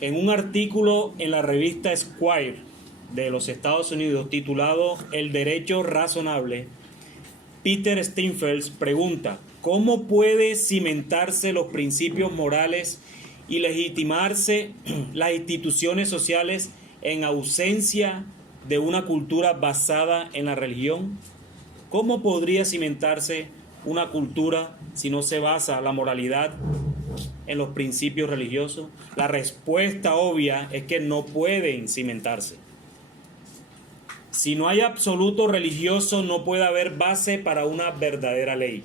En un artículo en la revista Esquire de los Estados Unidos titulado El derecho razonable, Peter Steinfeld pregunta: ¿cómo puede cimentarse los principios morales y legitimarse las instituciones sociales en ausencia de una cultura basada en la religión? ¿Cómo podría cimentarse una cultura si no se basa la moralidad en los principios religiosos? La respuesta obvia es que no pueden cimentarse. Si no hay absoluto religioso, no puede haber base para una verdadera ley.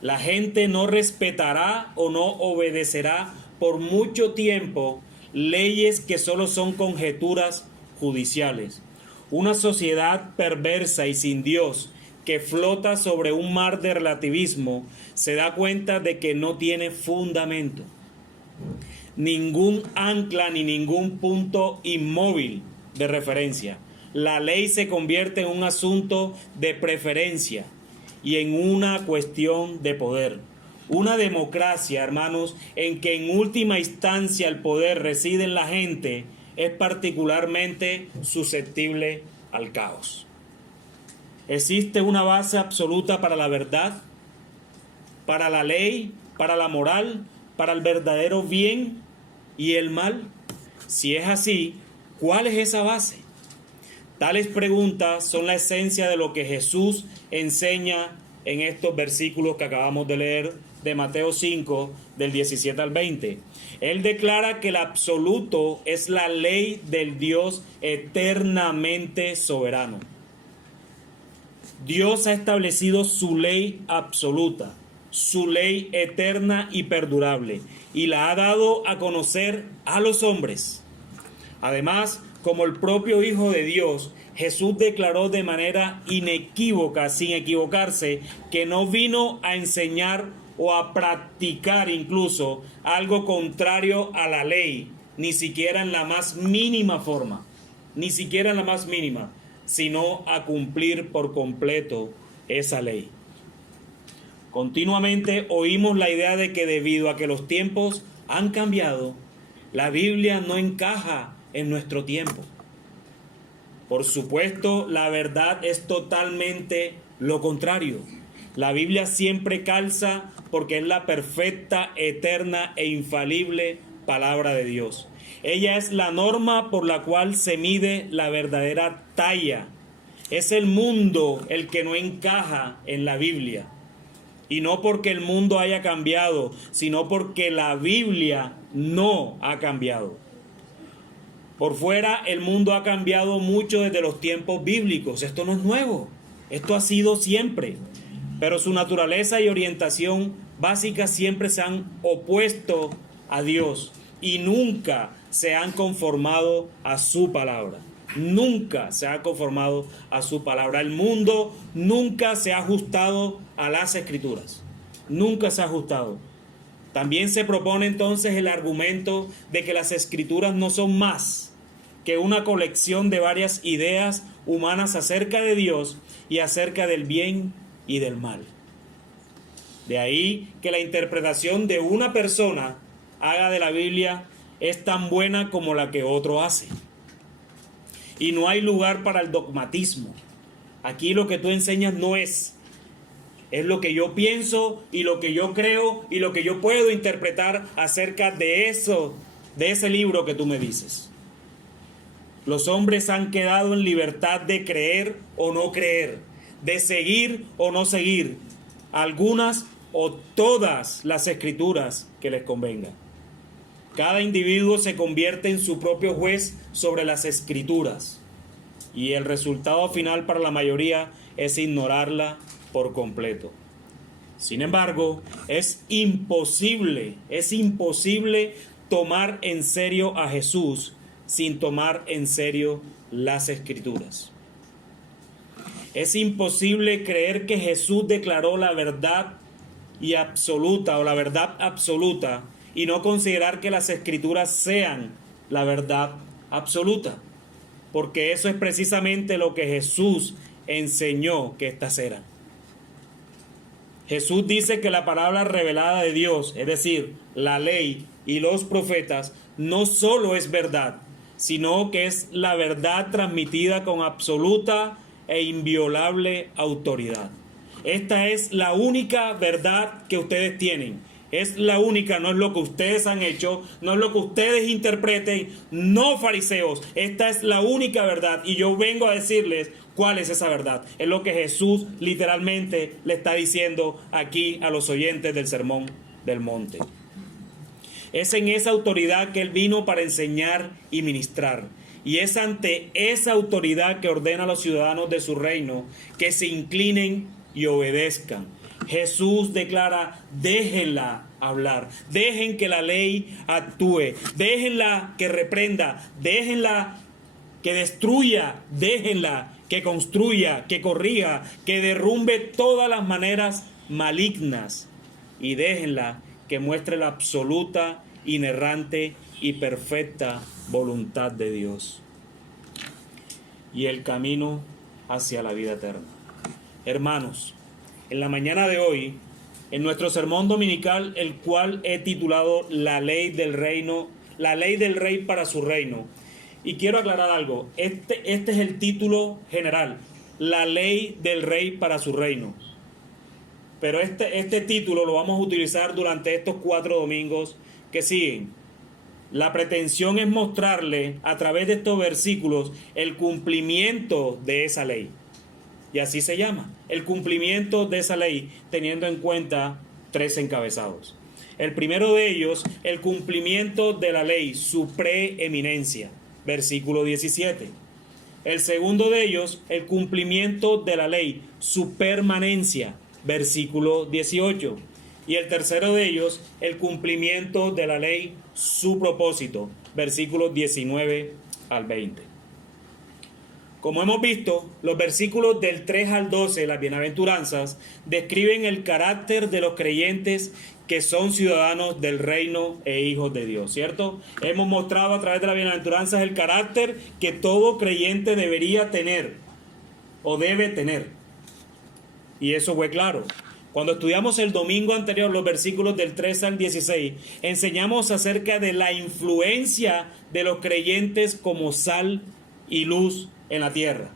La gente no respetará o no obedecerá por mucho tiempo leyes que solo son conjeturas judiciales. Una sociedad perversa y sin Dios que flota sobre un mar de relativismo se da cuenta de que no tiene fundamento, ningún ancla ni ningún punto inmóvil de referencia. La ley se convierte en un asunto de preferencia y en una cuestión de poder. Una democracia, hermanos, en que en última instancia el poder reside en la gente, es particularmente susceptible al caos. ¿Existe una base absoluta para la verdad, para la ley, para la moral, para el verdadero bien y el mal? Si es así, ¿cuál es esa base? Tales preguntas son la esencia de lo que Jesús enseña en estos versículos que acabamos de leer de Mateo 5, del 17 al 20. Él declara que el absoluto es la ley del Dios eternamente soberano. Dios ha establecido su ley absoluta, su ley eterna y perdurable, y la ha dado a conocer a los hombres. Además, como el propio Hijo de Dios, Jesús declaró de manera inequívoca, sin equivocarse, que no vino a enseñar o a practicar incluso algo contrario a la ley, ni siquiera en la más mínima forma, sino a cumplir por completo esa ley. Continuamente oímos la idea de que debido a que los tiempos han cambiado, la Biblia no encaja en nuestro tiempo. Por supuesto, la verdad es totalmente lo contrario. La Biblia siempre calza porque es la perfecta, eterna e infalible palabra de Dios. Ella es la norma por la cual se mide la verdadera talla. Es el mundo el que no encaja en la Biblia. Y no porque el mundo haya cambiado, sino porque la Biblia no ha cambiado. Por fuera, el mundo ha cambiado mucho desde los tiempos bíblicos. Esto no es nuevo. Esto ha sido siempre. Pero su naturaleza y orientación básica siempre se han opuesto a Dios y nunca se han conformado a su palabra. Nunca se ha conformado a su palabra. El mundo nunca se ha ajustado a las Escrituras. Nunca se ha ajustado. También se propone entonces el argumento de que las Escrituras no son más que una colección de varias ideas humanas acerca de Dios y acerca del bien y del mal. De ahí que la interpretación de una persona haga de la Biblia es tan buena como la que otro hace. Y no hay lugar para el dogmatismo. Aquí lo que tú enseñas no es lo que yo pienso y lo que yo creo y lo que yo puedo interpretar acerca de eso, de ese libro que tú me dices. Los hombres han quedado en libertad de creer o no creer, de seguir o no seguir algunas o todas las escrituras que les convenga. Cada individuo se convierte en su propio juez sobre las escrituras y el resultado final para la mayoría es ignorarla por completo. Sin embargo, es imposible tomar en serio a Jesús sin tomar en serio las Escrituras. Es imposible creer que Jesús declaró la verdad y absoluta o la verdad absoluta y no considerar que las Escrituras sean la verdad absoluta, porque eso es precisamente lo que Jesús enseñó que éstas eran. Jesús dice que la palabra revelada de Dios, es decir, la ley y los profetas, no solo es verdad, sino que es la verdad transmitida con absoluta e inviolable autoridad. Esta es la única verdad que ustedes tienen. Es la única, no es lo que ustedes han hecho, no es lo que ustedes interpreten, no fariseos. Esta es la única verdad y yo vengo a decirles cuál es esa verdad. Es lo que Jesús literalmente le está diciendo aquí a los oyentes del Sermón del Monte. Es en esa autoridad que Él vino para enseñar y ministrar. Y es ante esa autoridad que ordena a los ciudadanos de su reino que se inclinen y obedezcan. Jesús declara: déjenla hablar, dejen que la ley actúe, déjenla que reprenda, déjenla que destruya, déjenla que construya, que corrija, que derrumbe todas las maneras malignas y déjenla que muestre la absoluta, inerrante y perfecta voluntad de Dios y el camino hacia la vida eterna. Hermanos, en la mañana de hoy, en nuestro sermón dominical, el cual he titulado La ley del reino, la ley del rey para su reino. Y quiero aclarar algo, este es el título general, la ley del rey para su reino. Pero este título lo vamos a utilizar durante estos 4 domingos que siguen. La pretensión es mostrarle a través de estos versículos el cumplimiento de esa ley. Y así se llama, el cumplimiento de esa ley, teniendo en cuenta 3 encabezados. El primero de ellos, el cumplimiento de la ley, su preeminencia, versículo 17. El segundo de ellos, el cumplimiento de la ley, su permanencia, versículo 18. Y el tercero de ellos, el cumplimiento de la ley, su propósito, versículos 19 al 20. Como hemos visto, los versículos del 3 al 12, las bienaventuranzas, describen el carácter de los creyentes que son ciudadanos del reino e hijos de Dios, ¿cierto? Hemos mostrado a través de las bienaventuranzas el carácter que todo creyente debería tener o debe tener. Y eso fue claro. Cuando estudiamos el domingo anterior los versículos del 3 al 16, enseñamos acerca de la influencia de los creyentes como sal y luz en la tierra,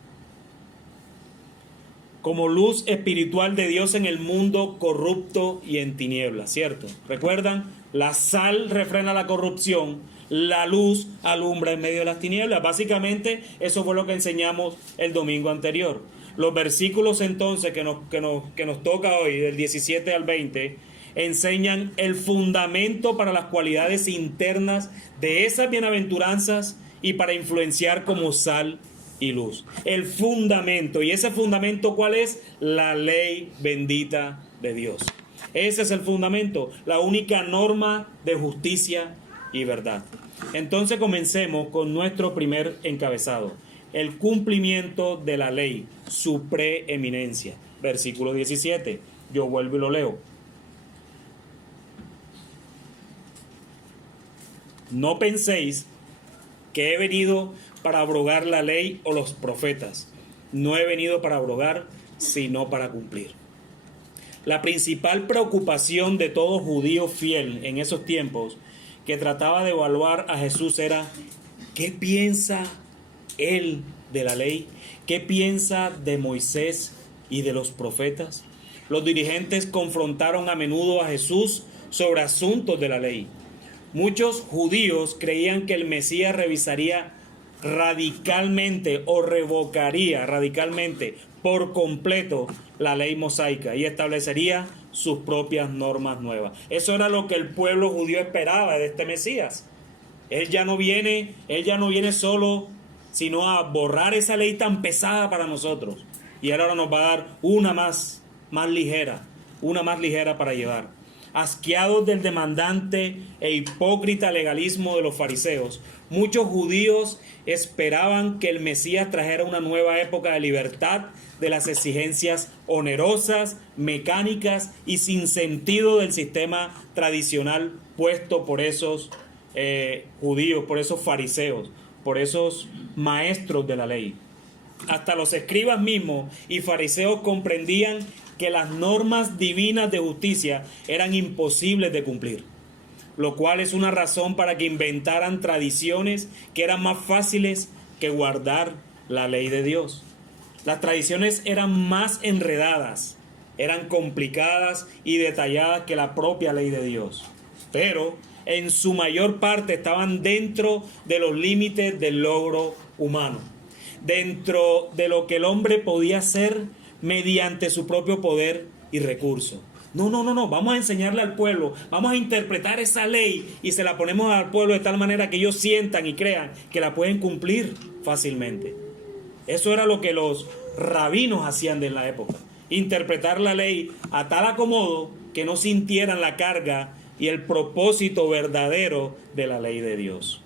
como luz espiritual de Dios en el mundo corrupto y en tinieblas, ¿cierto? ¿Recuerdan? La sal refrena la corrupción, la luz alumbra en medio de las tinieblas. Básicamente eso fue lo que enseñamos el domingo anterior. Los versículos entonces que nos toca hoy, del 17 al 20, enseñan el fundamento para las cualidades internas de esas bienaventuranzas y para influenciar como sal y luz. El fundamento. ¿Y ese fundamento cuál es? La ley bendita de Dios. Ese es el fundamento, la única norma de justicia y verdad. Entonces comencemos con nuestro primer encabezado. El cumplimiento de la ley, su preeminencia. Versículo 17. Yo vuelvo y lo leo. No penséis que he venido para abrogar la ley o los profetas. No he venido para abrogar, sino para cumplir. La principal preocupación de todo judío fiel en esos tiempos que trataba de evaluar a Jesús era: ¿qué piensa él de la ley? ¿Qué piensa de Moisés y de los profetas? Los dirigentes confrontaron a menudo a Jesús sobre asuntos de la ley. Muchos judíos creían que el Mesías revisaría radicalmente o revocaría radicalmente por completo la ley mosaica y establecería sus propias normas nuevas. Eso era lo que el pueblo judío esperaba de este Mesías. Él ya no viene solo, sino a borrar esa ley tan pesada para nosotros. Y él ahora nos va a dar una más ligera para llevar. Asqueados del demandante e hipócrita legalismo de los fariseos, muchos judíos esperaban que el Mesías trajera una nueva época de libertad de las exigencias onerosas, mecánicas y sin sentido del sistema tradicional puesto por esos judíos, por esos fariseos, por esos maestros de la ley. Hasta los escribas mismos y fariseos comprendían que las normas divinas de justicia eran imposibles de cumplir, lo cual es una razón para que inventaran tradiciones que eran más fáciles que guardar la ley de Dios. Las tradiciones eran más enredadas, eran complicadas y detalladas que la propia ley de Dios, pero en su mayor parte estaban dentro de los límites del logro humano, dentro de lo que el hombre podía hacer mediante su propio poder y recursos. No, vamos a enseñarle al pueblo, vamos a interpretar esa ley y se la ponemos al pueblo de tal manera que ellos sientan y crean que la pueden cumplir fácilmente. Eso era lo que los rabinos hacían de la época, interpretar la ley a tal acomodo que no sintieran la carga y el propósito verdadero de la ley de Dios.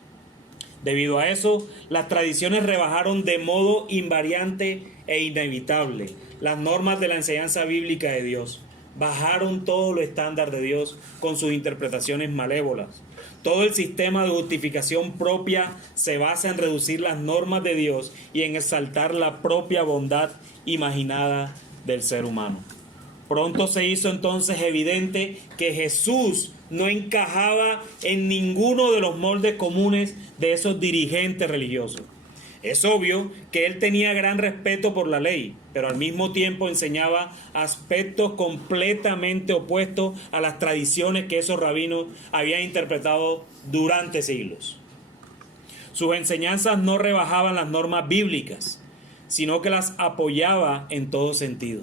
Debido a eso, las tradiciones rebajaron de modo invariante e inevitable las normas de la enseñanza bíblica de Dios. Bajaron todo lo estándar de Dios con sus interpretaciones malévolas. Todo el sistema de justificación propia se basa en reducir las normas de Dios y en exaltar la propia bondad imaginada del ser humano. Pronto se hizo entonces evidente que Jesús no encajaba en ninguno de los moldes comunes de esos dirigentes religiosos. Es obvio que él tenía gran respeto por la ley, pero al mismo tiempo enseñaba aspectos completamente opuestos a las tradiciones que esos rabinos habían interpretado durante siglos. Sus enseñanzas no rebajaban las normas bíblicas, sino que las apoyaba en todo sentido.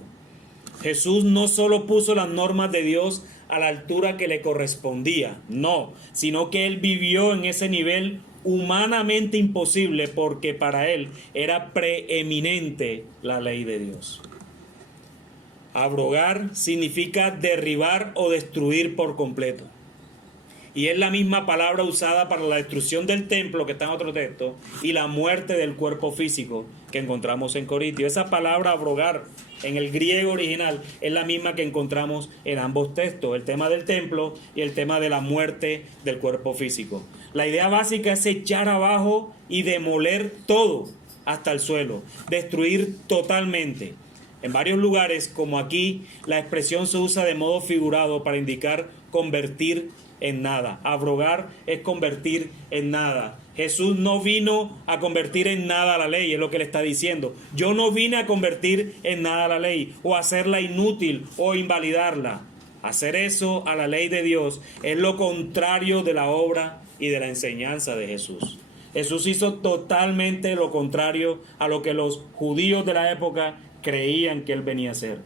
Jesús no solo puso las normas de Dios a la altura que le correspondía, no, sino que él vivió en ese nivel humanamente imposible porque para él era preeminente la ley de Dios. Abrogar significa derribar o destruir por completo. Y es la misma palabra usada para la destrucción del templo, que está en otro texto, y la muerte del cuerpo físico que encontramos en Corintios. Esa palabra abrogar en el griego original es la misma que encontramos en ambos textos, el tema del templo y el tema de la muerte del cuerpo físico. La idea básica es echar abajo y demoler todo hasta el suelo, destruir totalmente. En varios lugares, como aquí, la expresión se usa de modo figurado para indicar convertir en nada. Abrogar es convertir en nada. Jesús no vino a convertir en nada la ley, es lo que le está diciendo. Yo no vine a convertir en nada la ley, o hacerla inútil, o invalidarla. Hacer eso a la ley de Dios es lo contrario de la obra y de la enseñanza de Jesús. Jesús hizo totalmente lo contrario a lo que los judíos de la época creían que él venía a hacer.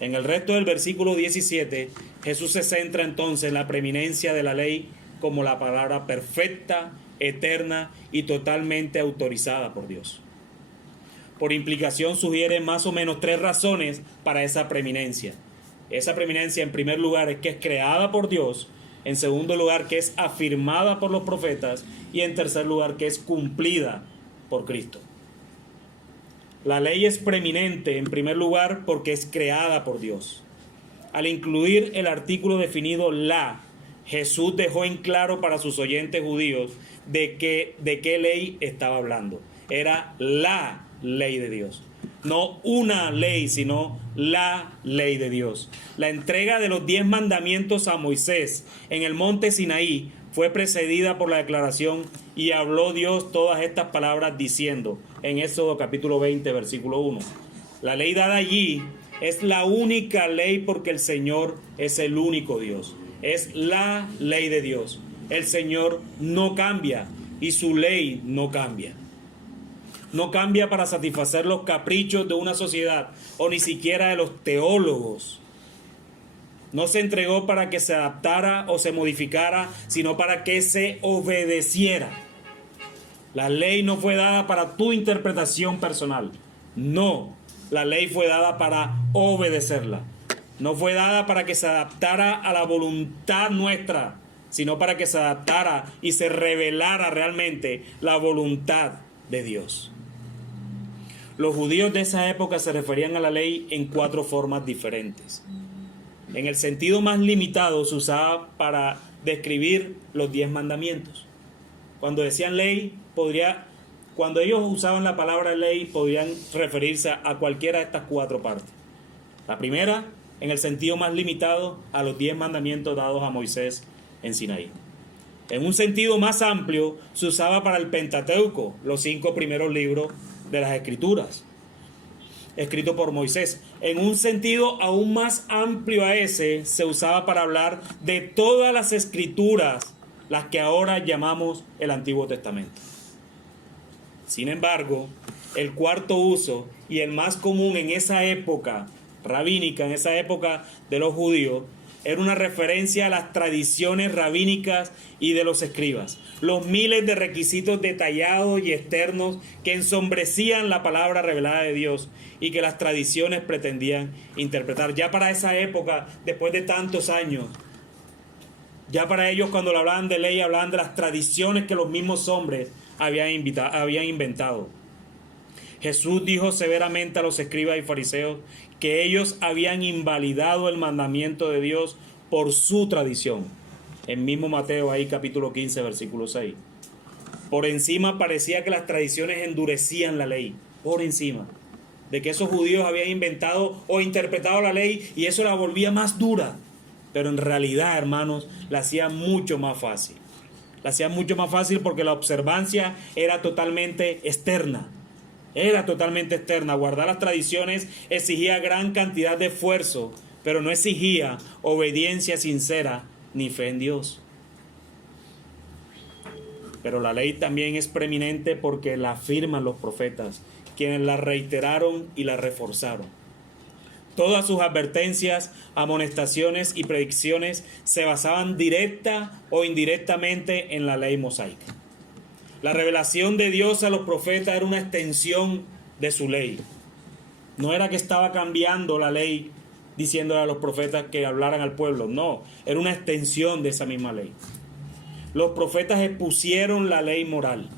En el resto del versículo 17, Jesús se centra entonces en la preeminencia de la ley como la palabra perfecta, eterna y totalmente autorizada por Dios. Por implicación sugiere más o menos 3 razones para esa preeminencia. Esa preeminencia, en primer lugar, es que es creada por Dios. En segundo lugar, que es afirmada por los profetas. Y en tercer lugar, que es cumplida por Cristo. La ley es preeminente, en primer lugar, porque es creada por Dios. Al incluir el artículo definido la, Jesús dejó en claro para sus oyentes judíos de qué ley estaba hablando. Era la ley de Dios. No una ley, sino la ley de Dios. La entrega de los 10 mandamientos a Moisés en el monte Sinaí fue precedida por la declaración: y habló Dios todas estas palabras diciendo, en Éxodo capítulo 20, versículo 1. La ley dada allí es la única ley porque el Señor es el único Dios. Es la ley de Dios. El Señor no cambia y su ley no cambia. No cambia para satisfacer los caprichos de una sociedad o ni siquiera de los teólogos. No se entregó para que se adaptara o se modificara, sino para que se obedeciera. La ley no fue dada para tu interpretación personal. No, la ley fue dada para obedecerla. No fue dada para que se adaptara a la voluntad nuestra, sino para que se adaptara y se revelara realmente la voluntad de Dios. Los judíos de esa época se referían a la ley en 4 formas diferentes. En el sentido más limitado se usaba para describir los 10 mandamientos. Cuando decían ley, cuando ellos usaban la palabra ley, podrían referirse a cualquiera de estas 4 partes. La primera, en el sentido más limitado, a los 10 mandamientos dados a Moisés en Sinaí. En un sentido más amplio, se usaba para el Pentateuco, los 5 primeros libros de las Escrituras, escrito por Moisés. En un sentido aún más amplio a ese, se usaba para hablar de todas las escrituras, las que ahora llamamos el Antiguo Testamento. Sin embargo, el cuarto uso, y el más común en esa época rabínica, en esa época de los judíos, era una referencia a las tradiciones rabínicas y de los escribas, los miles de requisitos detallados y externos que ensombrecían la palabra revelada de Dios y que las tradiciones pretendían interpretar. Ya para esa época, después de tantos años, ya para ellos, cuando le hablaban de ley, hablaban de las tradiciones que los mismos hombres habían inventado. Jesús dijo severamente a los escribas y fariseos que ellos habían invalidado el mandamiento de Dios por su tradición. En mismo Mateo, ahí capítulo 15, versículo 6. Por encima parecía que las tradiciones endurecían la ley, por encima, de que esos judíos habían inventado o interpretado la ley y eso la volvía más dura. Pero en realidad, hermanos, la hacía mucho más fácil. La hacía mucho más fácil porque la observancia era totalmente externa. Era totalmente externa. Guardar las tradiciones exigía gran cantidad de esfuerzo, pero no exigía obediencia sincera ni fe en Dios. Pero la ley también es preeminente porque la afirman los profetas, quienes la reiteraron y la reforzaron. Todas sus advertencias, amonestaciones y predicciones se basaban directa o indirectamente en la ley mosaica. La revelación de Dios a los profetas era una extensión de su ley. No era que estaba cambiando la ley diciéndole a los profetas que hablaran al pueblo. No, era una extensión de esa misma ley. Los profetas expusieron la ley moral,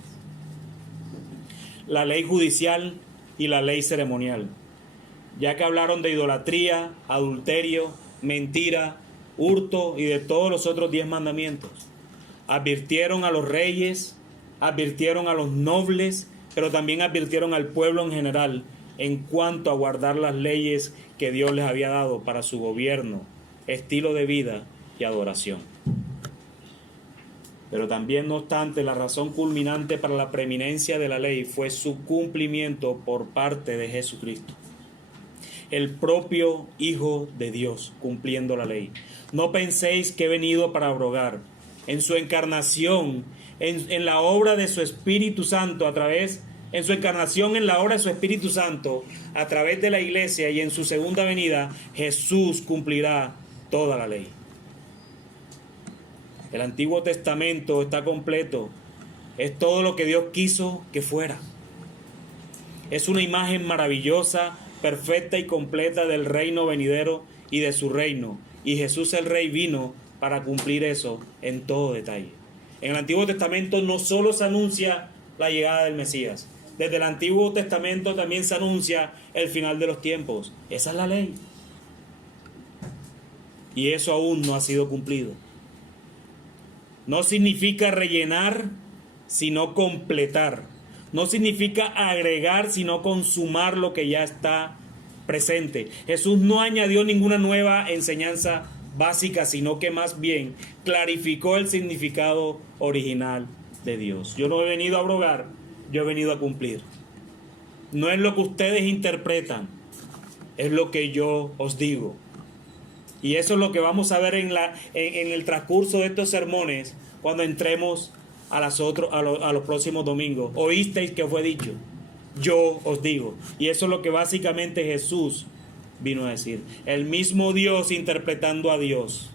la ley judicial y la ley ceremonial, ya que hablaron de idolatría, adulterio, mentira, hurto y de todos los otros 10 mandamientos. Advirtieron a los reyes, advirtieron a los nobles, pero también advirtieron al pueblo en general en cuanto a guardar las leyes que Dios les había dado para su gobierno, estilo de vida y adoración. Pero también, no obstante, la razón culminante para la preeminencia de la ley fue su cumplimiento por parte de Jesucristo, el propio Hijo de Dios, cumpliendo la ley. No penséis que he venido para abrogar. En su encarnación, en la obra de su Espíritu Santo, en su encarnación, en la obra de su Espíritu Santo, a través de la iglesia y en su segunda venida, Jesús cumplirá toda la ley. El Antiguo Testamento está completo. Es todo lo que Dios quiso que fuera. Es una imagen maravillosa, perfecta y completa del reino venidero y de su reino. Y Jesús el Rey vino para cumplir eso en todo detalle. En el Antiguo Testamento no solo se anuncia la llegada del Mesías. Desde el Antiguo Testamento también se anuncia el final de los tiempos. Esa es la ley. Y eso aún no ha sido cumplido. No significa rellenar, sino completar. No significa agregar, sino consumar lo que ya está presente. Jesús no añadió ninguna nueva enseñanza básica, sino que más bien clarificó el significado original de Dios. Yo no he venido a abrogar, yo he venido a cumplir. No es lo que ustedes interpretan, es lo que yo os digo. Y eso es lo que vamos a ver en el transcurso de estos sermones cuando entremos a los próximos domingos. Oísteis que fue dicho, yo os digo. Y eso es lo que básicamente Jesús vino a decir. El mismo Dios interpretando a Dios.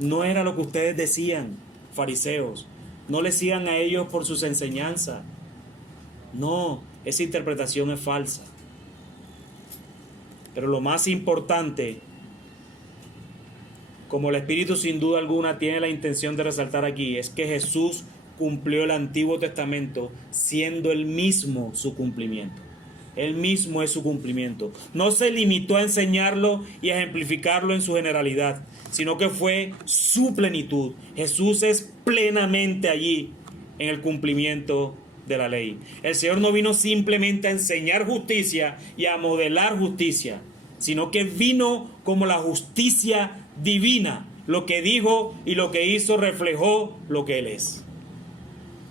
No era lo que ustedes decían, fariseos. No le sigan a ellos por sus enseñanzas. No, esa interpretación es falsa. Pero lo más importante, como el Espíritu sin duda alguna tiene la intención de resaltar aquí, es que Jesús cumplió el Antiguo Testamento siendo él mismo su cumplimiento. Él mismo es su cumplimiento. No se limitó a enseñarlo y a ejemplificarlo en su generalidad, sino que fue su plenitud. Jesús es plenamente allí en el cumplimiento de la ley. El Señor no vino simplemente a enseñar justicia y a modelar justicia, sino que vino como la justicia divina. Lo que dijo y lo que hizo reflejó lo que Él es.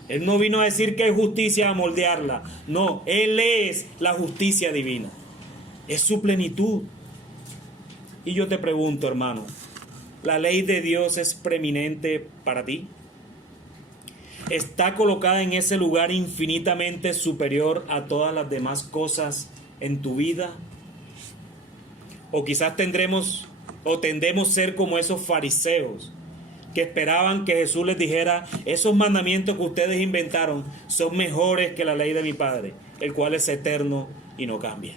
Él no vino a decir que es justicia, a moldearla. No, Él es la justicia divina. Es su plenitud. Y yo te pregunto, hermano, ¿la ley de Dios es preeminente para ti? ¿Está colocada en ese lugar infinitamente superior a todas las demás cosas en tu vida? O quizás tendemos a ser como esos fariseos que esperaban que Jesús les dijera: esos mandamientos que ustedes inventaron son mejores que la ley de mi Padre, el cual es eterno y no cambia.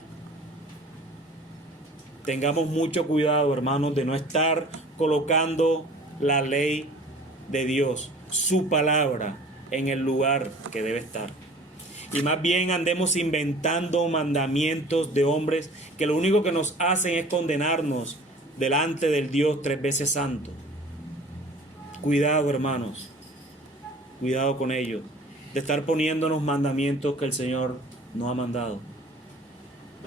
Tengamos mucho cuidado, hermanos, de no estar colocando la ley de Dios, su palabra, en el lugar que debe estar. Y más bien andemos inventando mandamientos de hombres que lo único que nos hacen es condenarnos delante del Dios tres veces santo. Cuidado, hermanos, cuidado con ello, de estar poniéndonos mandamientos que el Señor nos ha mandado.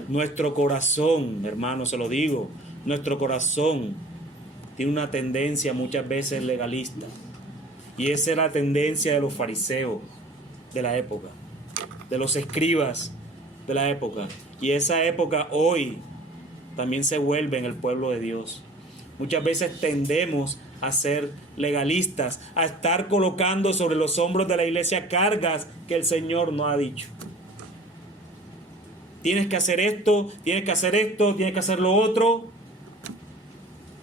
Nuestro corazón, hermanos, se lo digo, nuestro corazón tiene una tendencia muchas veces legalista. Y esa era la tendencia de los fariseos de la época, de los escribas de la época. Y esa época hoy también se vuelve en el pueblo de Dios. Muchas veces tendemos a ser legalistas, a estar colocando sobre los hombros de la iglesia cargas que el Señor no ha dicho. Tienes que hacer esto, tienes que hacer esto, tienes que hacer lo otro.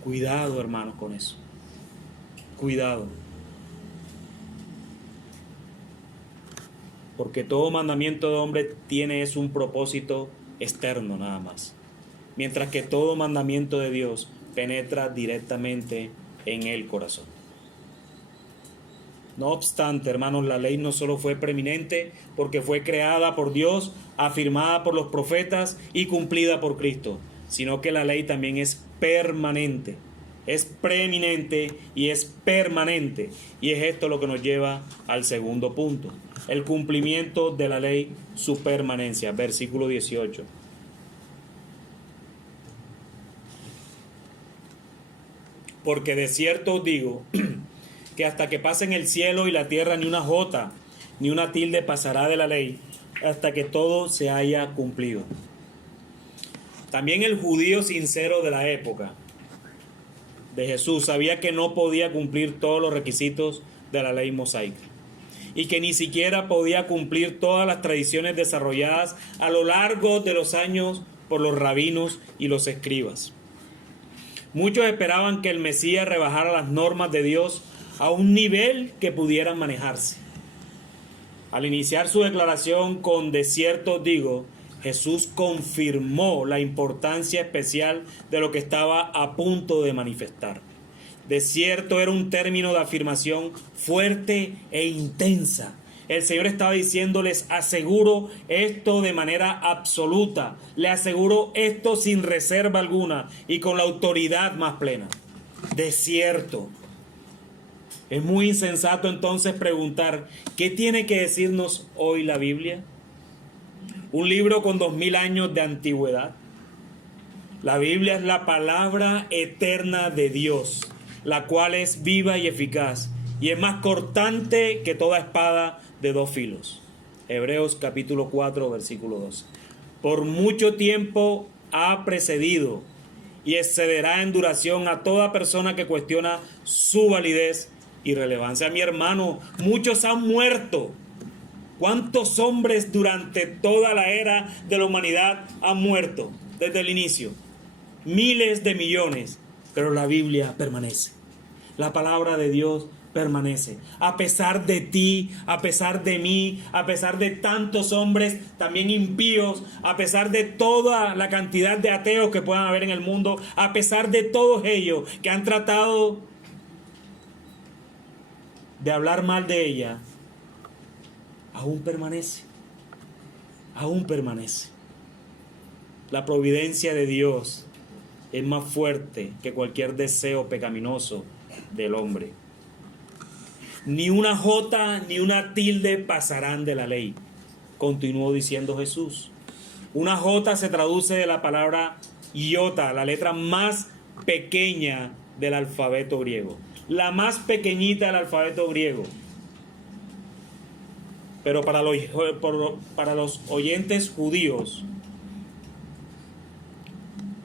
Cuidado, hermanos, con eso. Cuidado. Porque todo mandamiento de hombre tiene un propósito externo nada más. Mientras que todo mandamiento de Dios penetra directamente en el corazón. No obstante, hermanos, la ley no solo fue preeminente porque fue creada por Dios, afirmada por los profetas y cumplida por Cristo, sino que la ley también es permanente, es preeminente y es permanente. Y es esto lo que nos lleva al segundo punto, el cumplimiento de la ley, su permanencia. Versículo 18. Porque de cierto os digo que hasta que pasen el cielo y la tierra, ni una jota ni una tilde pasará de la ley, hasta que todo se haya cumplido. También el judío sincero de la época de Jesús sabía que no podía cumplir todos los requisitos de la ley mosaica y que ni siquiera podía cumplir todas las tradiciones desarrolladas a lo largo de los años por los rabinos y los escribas. Muchos esperaban que el Mesías rebajara las normas de Dios a un nivel que pudieran manejarse. Al iniciar su declaración con "de cierto digo", Jesús confirmó la importancia especial de lo que estaba a punto de manifestar. De cierto era un término de afirmación fuerte e intensa. El Señor estaba diciendo: les aseguro esto de manera absoluta, le aseguro esto sin reserva alguna y con la autoridad más plena. De cierto. Es muy insensato entonces preguntar: ¿qué tiene que decirnos hoy la Biblia? Un libro con 2000 años de antigüedad. La Biblia es la palabra eterna de Dios, la cual es viva y eficaz y es más cortante que toda espada de dos filos. Hebreos capítulo 4, versículo 12. Por mucho tiempo ha precedido y excederá en duración a toda persona que cuestiona su validez y relevancia. Mi hermano, muchos han muerto. ¿Cuántos hombres durante toda la era de la humanidad han muerto desde el inicio? Miles de millones, pero la Biblia permanece. La palabra de Dios permanece. A pesar de ti, a pesar de mí, a pesar de tantos hombres también impíos, a pesar de toda la cantidad de ateos que puedan haber en el mundo, a pesar de todos ellos que han tratado de hablar mal de ella, aún permanece. Aún permanece. La providencia de Dios es más fuerte que cualquier deseo pecaminoso del hombre. Ni una jota ni una tilde pasarán de la ley, continuó diciendo Jesús. Una jota se traduce de la palabra iota, la letra más pequeña del alfabeto griego. La más pequeñita del alfabeto griego. Pero para los oyentes judíos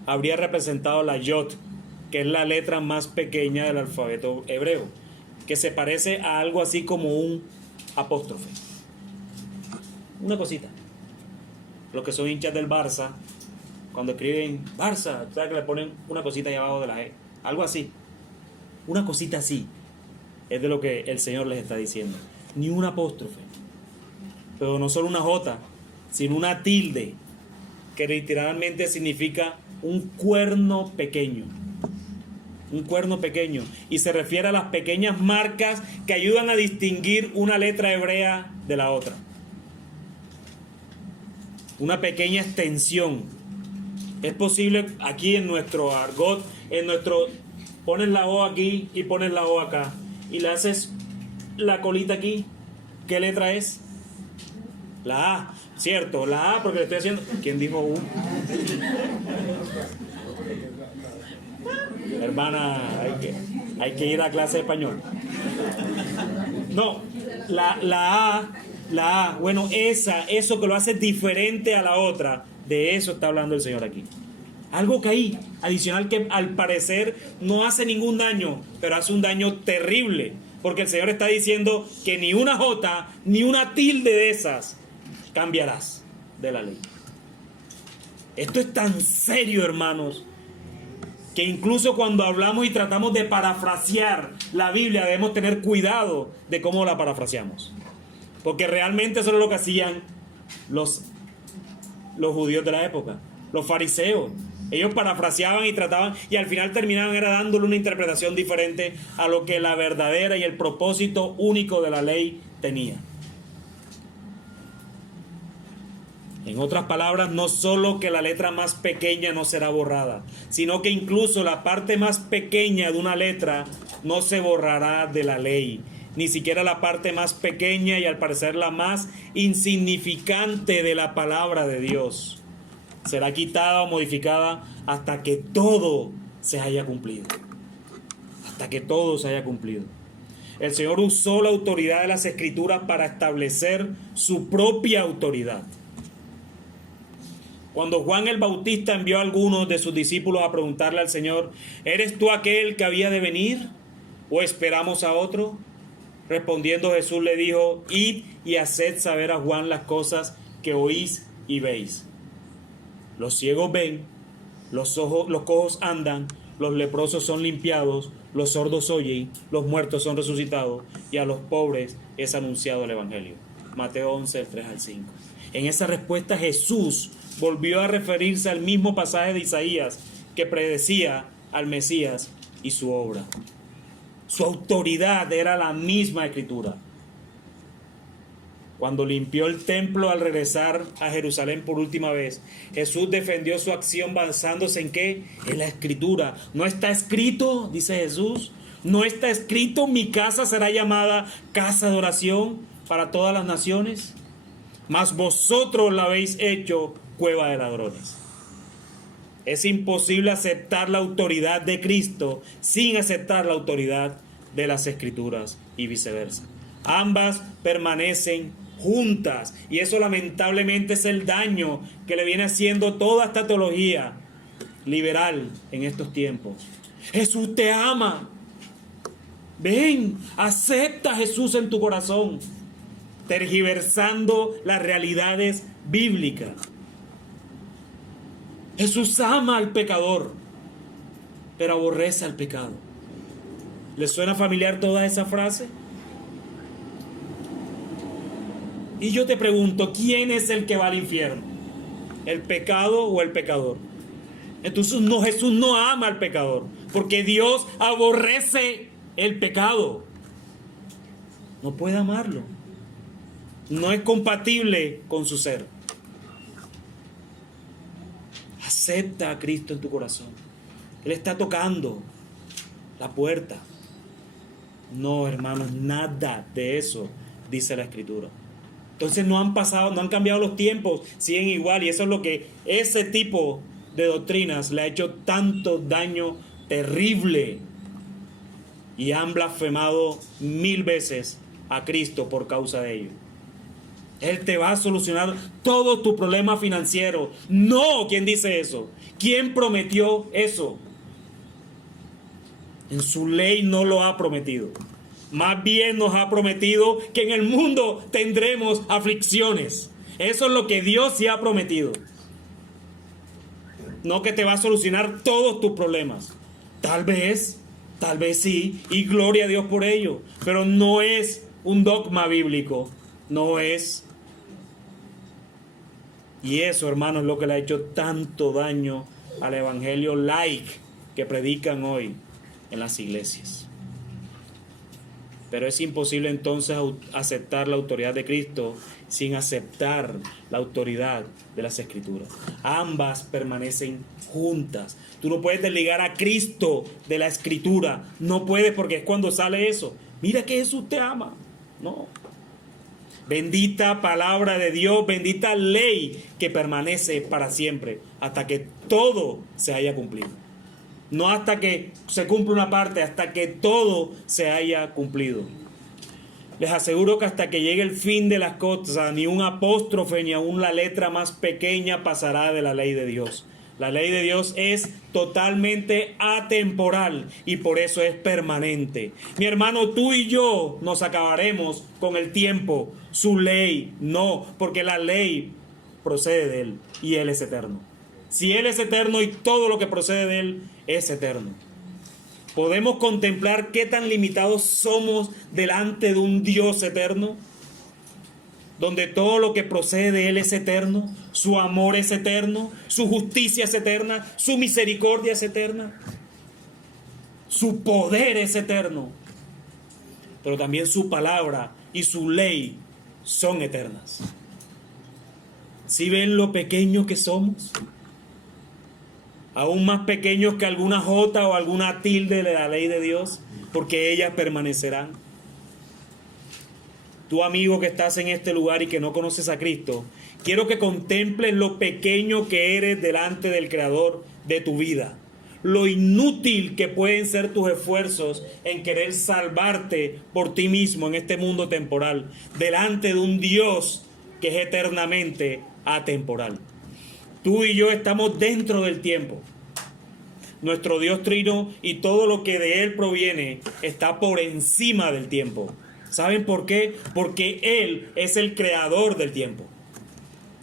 habría representado la yod, que es la letra más pequeña del alfabeto hebreo, que se parece a algo así como un apóstrofe. Una cosita. Los que son hinchas del Barça, cuando escriben Barça, ¿sabes que le ponen una cosita ahí abajo de la G? Algo así. Una cosita así. Es de lo que el Señor les está diciendo. Ni un apóstrofe. Pero no solo una J, sino una tilde, que literalmente significa un cuerno pequeño. Un cuerno pequeño. Y se refiere a las pequeñas marcas que ayudan a distinguir una letra hebrea de la otra. Una pequeña extensión. Es posible aquí en nuestro argot, pones la O aquí y pones la O acá. Y le haces la colita aquí. ¿Qué letra es? La A, cierto, la A porque le estoy haciendo... ¿Quién dijo U? Hermana, hay que ir a clase de español. No, la A, bueno, eso que lo hace diferente a la otra, de eso está hablando el Señor aquí. Algo que hay adicional que al parecer no hace ningún daño, pero hace un daño terrible, porque el Señor está diciendo que ni una J, ni una tilde de esas cambiarás de la ley. Esto es tan serio, hermanos, que incluso cuando hablamos y tratamos de parafrasear la Biblia debemos tener cuidado de cómo la parafraseamos, porque realmente eso es lo que hacían los judíos de la época, los fariseos. Ellos parafraseaban y trataban, y al final terminaban era dándole una interpretación diferente a lo que la verdadera y el propósito único de la ley tenía. En otras palabras, no solo que la letra más pequeña no será borrada, sino que incluso la parte más pequeña de una letra no se borrará de la ley. Ni siquiera la parte más pequeña y al parecer la más insignificante de la palabra de Dios será quitada o modificada hasta que todo se haya cumplido. Hasta que todo se haya cumplido. El Señor usó la autoridad de las Escrituras para establecer su propia autoridad. Cuando Juan el Bautista envió a algunos de sus discípulos a preguntarle al Señor, ¿eres tú aquel que había de venir? ¿O esperamos a otro? Respondiendo Jesús le dijo, id y haced saber a Juan las cosas que oís y veis. Los ciegos ven, los cojos andan, los leprosos son limpiados, los sordos oyen, los muertos son resucitados y a los pobres es anunciado el Evangelio. Mateo 11, 3 al 5. En esa respuesta Jesús volvió a referirse al mismo pasaje de Isaías que predecía al Mesías y su obra. Su autoridad era la misma Escritura. Cuando limpió el templo al regresar a Jerusalén por última vez, Jesús defendió su acción basándose en ¿qué? En la Escritura. ¿No está escrito, dice Jesús? ¿No está escrito, mi casa será llamada casa de oración para todas las naciones? Mas vosotros la habéis hecho cueva de ladrones. Es imposible aceptar la autoridad de Cristo sin aceptar la autoridad de las Escrituras y viceversa. Ambas permanecen juntas y eso lamentablemente es el daño que le viene haciendo toda esta teología liberal en estos tiempos. Jesús te ama. Ven, acepta a Jesús en tu corazón, tergiversando las realidades bíblicas. Jesús ama al pecador, pero aborrece al pecado. ¿Les suena familiar toda esa frase? Y yo te pregunto, ¿quién es el que va al infierno? ¿El pecado o el pecador? Entonces Jesús no ama al pecador, porque Dios aborrece el pecado. No puede amarlo. No es compatible con su ser. Acepta a Cristo en tu corazón. Él está tocando la puerta. No, hermanos, nada de eso dice la Escritura. Entonces no han cambiado los tiempos, siguen igual, y eso es lo que ese tipo de doctrinas le ha hecho tanto daño terrible y han blasfemado 1000 veces a Cristo por causa de ello. Él te va a solucionar todo tu problema financiero. No, ¿quién dice eso? ¿Quién prometió eso? En su ley no lo ha prometido. Más bien nos ha prometido que en el mundo tendremos aflicciones. Eso es lo que Dios sí ha prometido. No que te va a solucionar todos tus problemas. Tal vez sí, y gloria a Dios por ello. Pero no es un dogma bíblico. No es. Y eso, hermanos, es lo que le ha hecho tanto daño al evangelio light que predican hoy en las iglesias. Pero es imposible entonces aceptar la autoridad de Cristo sin aceptar la autoridad de las Escrituras. Ambas permanecen juntas. Tú no puedes desligar a Cristo de la Escritura. No puedes, porque es cuando sale eso. Mira que Jesús te ama. No. Bendita palabra de Dios, bendita ley que permanece para siempre, hasta que todo se haya cumplido. No hasta que se cumpla una parte, hasta que todo se haya cumplido. Les aseguro que hasta que llegue el fin de las cosas, ni un apóstrofe ni aún la letra más pequeña pasará de la ley de Dios. La ley de Dios es totalmente atemporal y por eso es permanente. Mi hermano, tú y yo nos acabaremos con el tiempo. Su ley no, porque la ley procede de Él y Él es eterno. Si Él es eterno y todo lo que procede de Él es eterno. ¿Podemos contemplar qué tan limitados somos delante de un Dios eterno? Donde todo lo que procede de Él es eterno, su amor es eterno, su justicia es eterna, su misericordia es eterna, su poder es eterno, pero también su palabra y su ley son eternas. ¿Sí ven lo pequeño que somos? Aún más pequeños que alguna jota o alguna tilde de la ley de Dios, porque ellas permanecerán. Tú, amigo que estás en este lugar y que no conoces a Cristo, quiero que contemples lo pequeño que eres delante del Creador de tu vida. Lo inútil que pueden ser tus esfuerzos en querer salvarte por ti mismo en este mundo temporal, delante de un Dios que es eternamente atemporal. Tú y yo estamos dentro del tiempo. Nuestro Dios trino y todo lo que de Él proviene está por encima del tiempo. ¿Saben por qué? Porque Él es el creador del tiempo.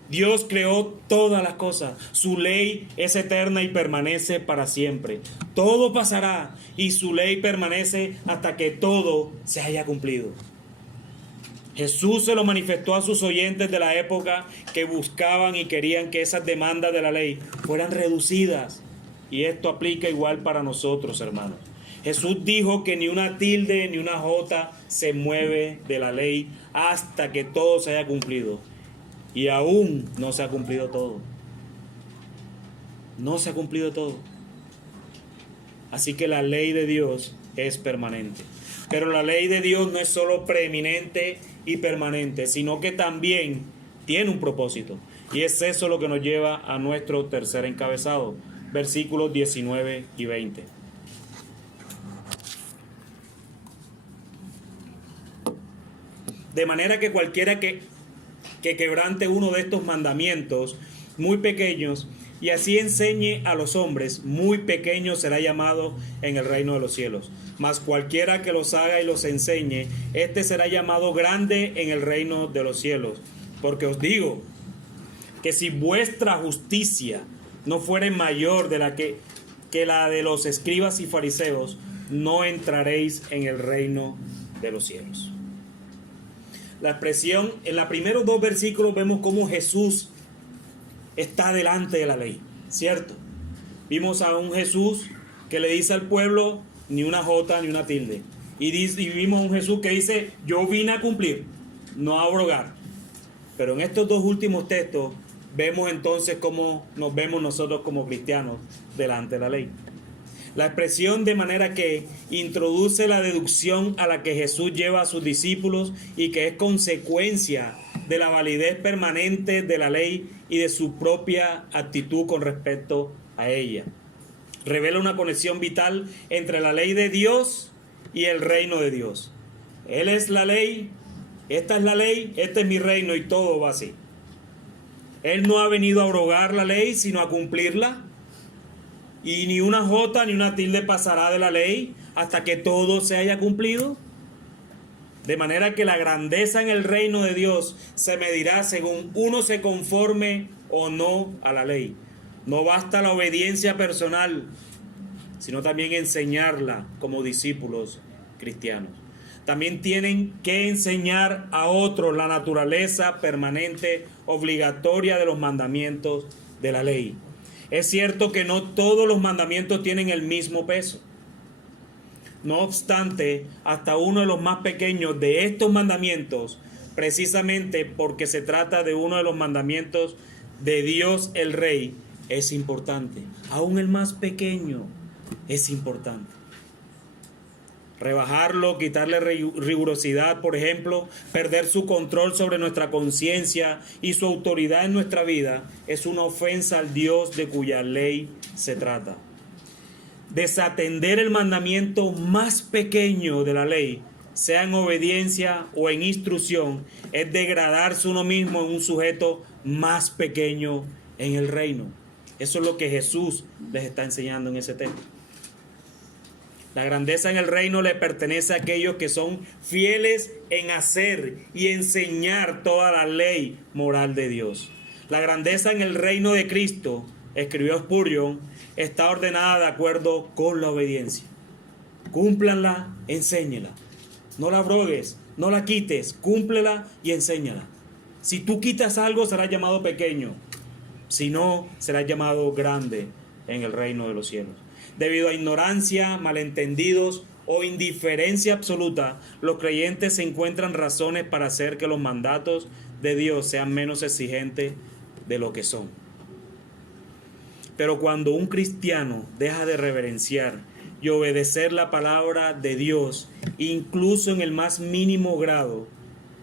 Dios creó todas las cosas. Su ley es eterna y permanece para siempre. Todo pasará y su ley permanece hasta que todo se haya cumplido. Jesús se lo manifestó a sus oyentes de la época que buscaban y querían que esas demandas de la ley fueran reducidas. Y esto aplica igual para nosotros, hermanos. Jesús dijo que ni una tilde ni una jota se mueve de la ley hasta que todo se haya cumplido. Y aún no se ha cumplido todo. No se ha cumplido todo. Así que la ley de Dios es permanente. Pero la ley de Dios no es solo preeminente y permanente, sino que también tiene un propósito. Y es eso lo que nos lleva a nuestro tercer encabezado, versículos 19 y 20. De manera que cualquiera que quebrante uno de estos mandamientos muy pequeños y así enseñe a los hombres, muy pequeño será llamado en el reino de los cielos. Mas cualquiera que los haga y los enseñe, este será llamado grande en el reino de los cielos. Porque os digo que si vuestra justicia no fuere mayor de la que la de los escribas y fariseos, no entraréis en el reino de los cielos. La expresión, en los primeros 2 versículos vemos cómo Jesús está delante de la ley, ¿cierto? Vimos a un Jesús que le dice al pueblo ni una jota ni una tilde. Y vimos a un Jesús que dice, yo vine a cumplir, no a abrogar. Pero en estos 2 últimos textos vemos entonces cómo nos vemos nosotros como cristianos delante de la ley. La expresión de manera que introduce la deducción a la que Jesús lleva a sus discípulos y que es consecuencia de la validez permanente de la ley y de su propia actitud con respecto a ella. Revela una conexión vital entre la ley de Dios y el reino de Dios. Él es la ley, esta es la ley, este es mi reino, y todo va así. Él no ha venido a abrogar la ley, sino a cumplirla. Y ni una jota ni una tilde pasará de la ley hasta que todo se haya cumplido. De manera que la grandeza en el reino de Dios se medirá según uno se conforme o no a la ley. No basta la obediencia personal, sino también enseñarla como discípulos cristianos. También tienen que enseñar a otros la naturaleza permanente, obligatoria de los mandamientos de la ley. Es cierto que no todos los mandamientos tienen el mismo peso. No obstante, hasta uno de los más pequeños de estos mandamientos, precisamente porque se trata de uno de los mandamientos de Dios el Rey, es importante. Aún el más pequeño es importante. Rebajarlo, quitarle rigurosidad, por ejemplo, perder su control sobre nuestra conciencia y su autoridad en nuestra vida, es una ofensa al Dios de cuya ley se trata. Desatender el mandamiento más pequeño de la ley, sea en obediencia o en instrucción, es degradarse uno mismo en un sujeto más pequeño en el reino. Eso es lo que Jesús les está enseñando en ese texto. La grandeza en el reino le pertenece a aquellos que son fieles en hacer y enseñar toda la ley moral de Dios. La grandeza en el reino de Cristo, escribió Spurgeon, está ordenada de acuerdo con la obediencia. Cúmplanla, enséñela. No la abrogues, no la quites, cúmplela y enséñala. Si tú quitas algo, serás llamado pequeño. Si no, serás llamado grande en el reino de los cielos. Debido a ignorancia, malentendidos o indiferencia absoluta, los creyentes se encuentran razones para hacer que los mandatos de Dios sean menos exigentes de lo que son. Pero cuando un cristiano deja de reverenciar y obedecer la palabra de Dios, incluso en el más mínimo grado,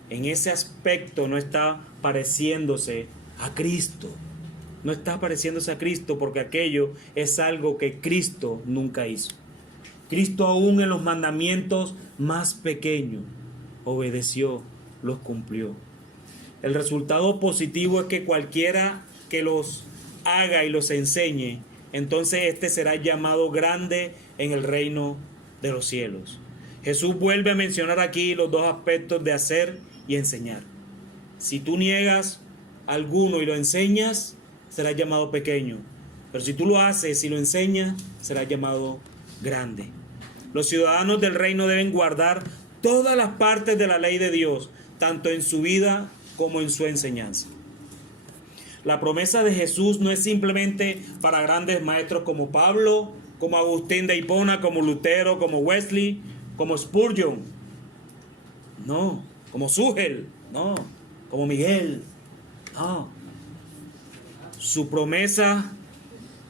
en ese aspecto no está pareciéndose a Cristo. No está pareciéndose a Cristo, porque aquello es algo que Cristo nunca hizo. Cristo, aún en los mandamientos más pequeños, obedeció, los cumplió. El resultado positivo es que cualquiera que los haga y los enseñe, entonces este será llamado grande en el reino de los cielos. Jesús vuelve a mencionar aquí los dos aspectos de hacer y enseñar. Si tú niegas alguno y lo enseñas, serás llamado pequeño. Pero si tú lo haces y lo enseñas, serás llamado grande. Los ciudadanos del reino deben guardar todas las partes de la ley de Dios, tanto en su vida como en su enseñanza. La promesa de Jesús no es simplemente para grandes maestros como Pablo, como Agustín de Hipona, como Lutero, como Wesley, como Spurgeon. No, como Súgel, no, como Miguel, no. Su promesa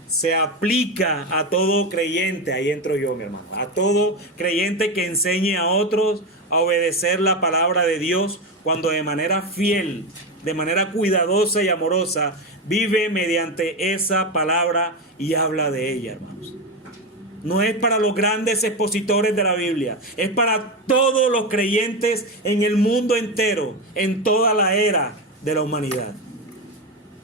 se aplica a todo creyente, ahí entro yo, mi hermano, a todo creyente que enseñe a otros a obedecer la palabra de Dios cuando de manera fiel, de manera cuidadosa y amorosa, vive mediante esa palabra y habla de ella, hermanos. No es para los grandes expositores de la Biblia, es para todos los creyentes en el mundo entero, en toda la era de la humanidad.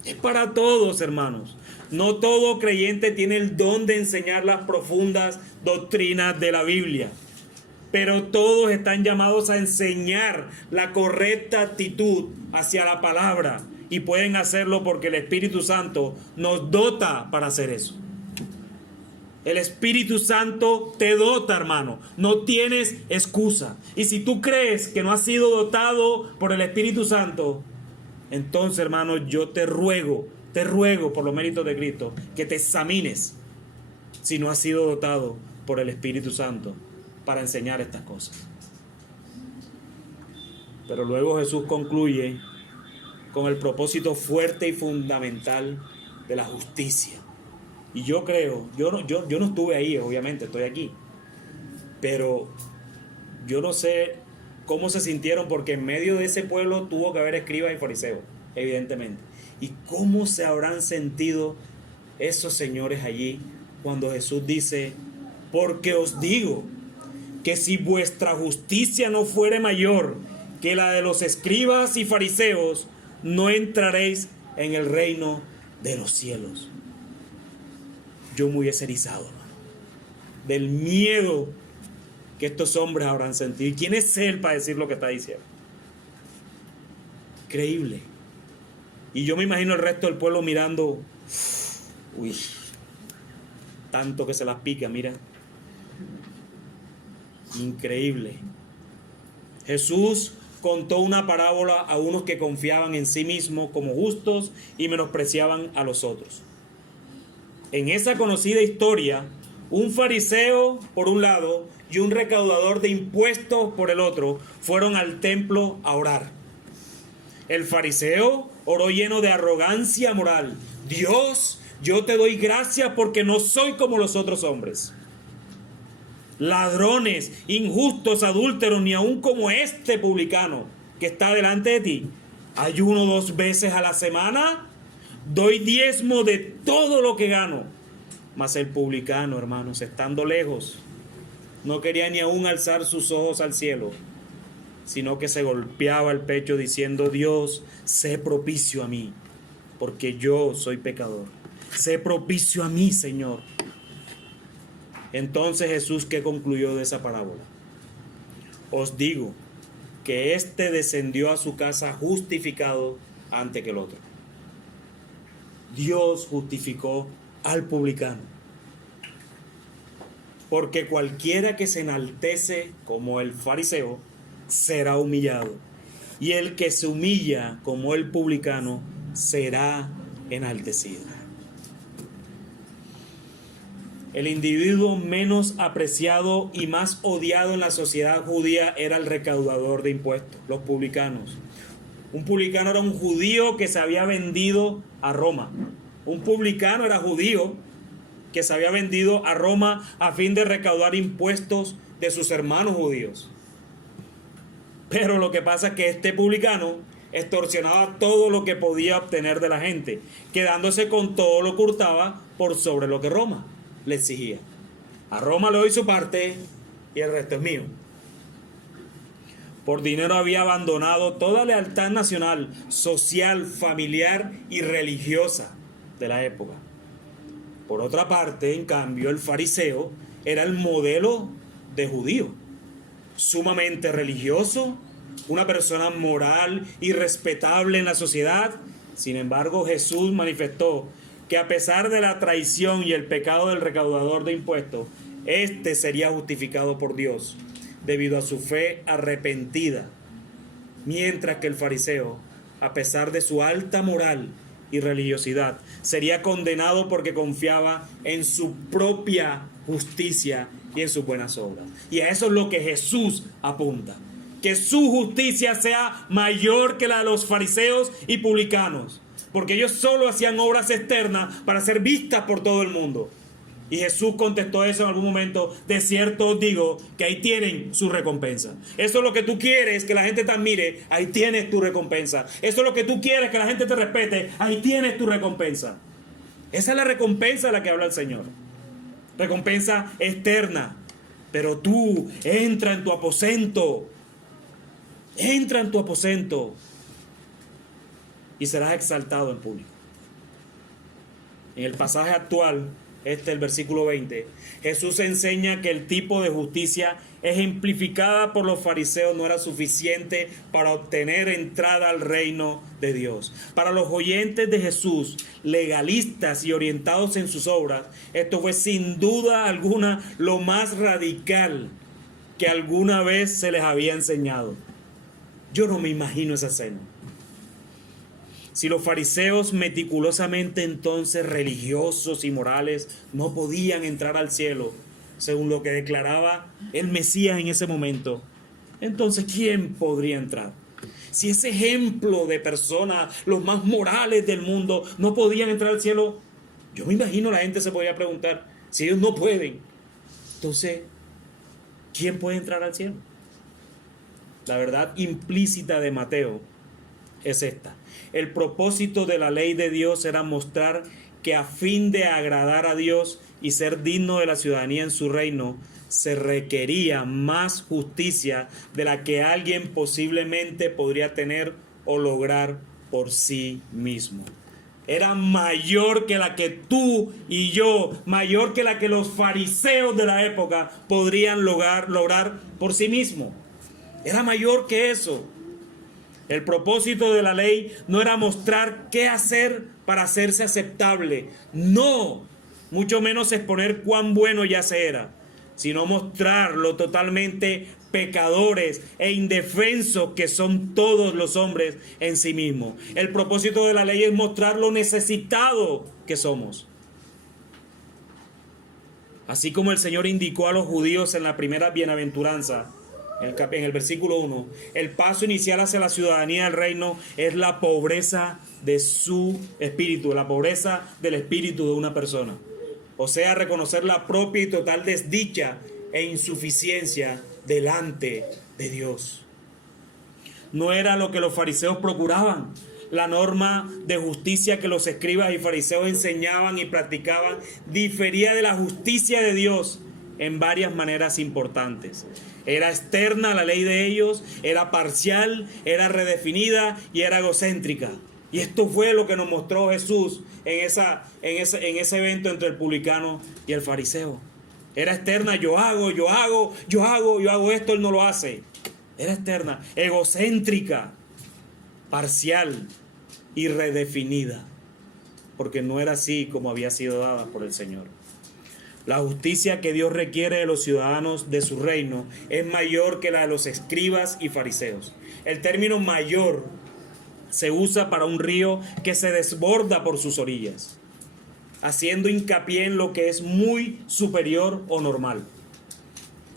Es para todos, hermanos. No todo creyente tiene el don de enseñar las profundas doctrinas de la Biblia, pero todos están llamados a enseñar la correcta actitud hacia la palabra, y pueden hacerlo porque el Espíritu Santo nos dota para hacer eso. El Espíritu Santo te dota, hermano. No tienes excusa. Y si tú crees que no has sido dotado por el Espíritu Santo, entonces, hermano, yo te ruego por los méritos de Cristo, que te examines si no has sido dotado por el Espíritu Santo para enseñar estas cosas. Pero luego Jesús concluye con el propósito fuerte y fundamental de la justicia. Y yo creo, yo no estuve ahí, obviamente, estoy aquí, pero yo no sé cómo se sintieron, porque en medio de ese pueblo tuvo que haber escribas y fariseos, evidentemente. Y cómo se habrán sentido esos señores allí cuando Jesús dice: porque os digo que si vuestra justicia no fuere mayor que la de los escribas y fariseos, no entraréis en el reino de los cielos. Yo me hubiese erizado, hermano, del miedo que estos hombres habrán sentido. ¿Y quién es él para decir lo que está diciendo? Increíble. Y yo me imagino el resto del pueblo mirando. Uy, tanto que se las pica, mira. Increíble. Jesús contó una parábola a unos que confiaban en sí mismos como justos y menospreciaban a los otros. En esa conocida historia, un fariseo por un lado y un recaudador de impuestos por el otro fueron al templo a orar. El fariseo oró lleno de arrogancia moral: Dios, yo te doy gracias porque no soy como los otros hombres, ladrones, injustos, adúlteros, ni aun como este publicano que está delante de ti. Ayuno 2 veces a la semana, doy diezmo de todo lo que gano. Mas el publicano, hermanos, estando lejos, no quería ni aun alzar sus ojos al cielo, sino que se golpeaba el pecho diciendo: Dios, sé propicio a mí, porque yo soy pecador. Sé propicio a mí, Señor. Entonces Jesús, ¿qué concluyó de esa parábola? Os digo que éste descendió a su casa justificado antes que el otro. Dios justificó al publicano, porque cualquiera que se enaltece como el fariseo será humillado, y el que se humilla como el publicano será enaltecido. El individuo menos apreciado y más odiado en la sociedad judía era el recaudador de impuestos, los publicanos. Un publicano era un judío que se había vendido a Roma. Un publicano era judío que se había vendido a Roma a fin de recaudar impuestos de sus hermanos judíos. Pero lo que pasa es que este publicano extorsionaba todo lo que podía obtener de la gente, quedándose con todo lo que hurtaba por sobre lo que Roma le exigía. A Roma le doy su parte y el resto es mío. Por dinero había abandonado toda lealtad nacional, social, familiar y religiosa de la época. Por otra parte, en cambio, el fariseo era el modelo de judío, sumamente religioso, una persona moral y respetable en la sociedad. Sin embargo, Jesús manifestó que a pesar de la traición y el pecado del recaudador de impuestos, éste sería justificado por Dios debido a su fe arrepentida, mientras que el fariseo, a pesar de su alta moral y religiosidad, sería condenado porque confiaba en su propia justicia y en sus buenas obras. Y a eso es lo que Jesús apunta: que su justicia sea mayor que la de los fariseos y publicanos, porque ellos solo hacían obras externas para ser vistas por todo el mundo. Y Jesús contestó eso en algún momento: de cierto os digo que ahí tienen su recompensa. Eso es lo que tú quieres, que la gente te admire, ahí tienes tu recompensa. Eso es lo que tú quieres, que la gente te respete, ahí tienes tu recompensa. Esa es la recompensa de la que habla el Señor. Recompensa externa. Pero tú entra en tu aposento. Entra en tu aposento y serás exaltado en público. En el pasaje actual, el versículo 20, Jesús enseña que el tipo de justicia ejemplificada por los fariseos no era suficiente para obtener entrada al reino de Dios. Para los oyentes de Jesús, legalistas y orientados en sus obras, esto fue sin duda alguna lo más radical que alguna vez se les había enseñado. Yo no me imagino esa escena. Si los fariseos, meticulosamente entonces religiosos y morales, no podían entrar al cielo, según lo que declaraba el Mesías en ese momento, entonces ¿quién podría entrar? Si ese ejemplo de personas, los más morales del mundo, no podían entrar al cielo, yo me imagino la gente se podría preguntar: si ellos no pueden, entonces ¿quién puede entrar al cielo? La verdad implícita de Mateo es esta: el propósito de la ley de Dios era mostrar que a fin de agradar a Dios y ser digno de la ciudadanía en su reino, se requería más justicia de la que alguien posiblemente podría tener o lograr por sí mismo. Era mayor que la que tú y yo, mayor que la que los fariseos de la época podrían lograr por sí mismos. Era mayor que eso. El propósito de la ley no era mostrar qué hacer para hacerse aceptable. No, mucho menos exponer cuán bueno ya se era, sino mostrar lo totalmente pecadores e indefensos que son todos los hombres en sí mismos. El propósito de la ley es mostrar lo necesitado que somos. Así como el Señor indicó a los judíos en la primera bienaventuranza, en el versículo 1, el paso inicial hacia la ciudadanía del reino es la pobreza de su espíritu, la pobreza del espíritu de una persona. O sea, reconocer la propia y total desdicha e insuficiencia delante de Dios. No era lo que los fariseos procuraban. La norma de justicia que los escribas y fariseos enseñaban y practicaban difería de la justicia de Dios en varias maneras importantes. Era externa la ley de ellos, era parcial, era redefinida y era egocéntrica. Y esto fue lo que nos mostró Jesús en ese evento entre el publicano y el fariseo. Era externa, yo hago esto, él no lo hace. Era externa, egocéntrica, parcial y redefinida, porque no era así como había sido dada por el Señor. La justicia que Dios requiere de los ciudadanos de su reino es mayor que la de los escribas y fariseos. El término mayor se usa para un río que se desborda por sus orillas, haciendo hincapié en lo que es muy superior o normal.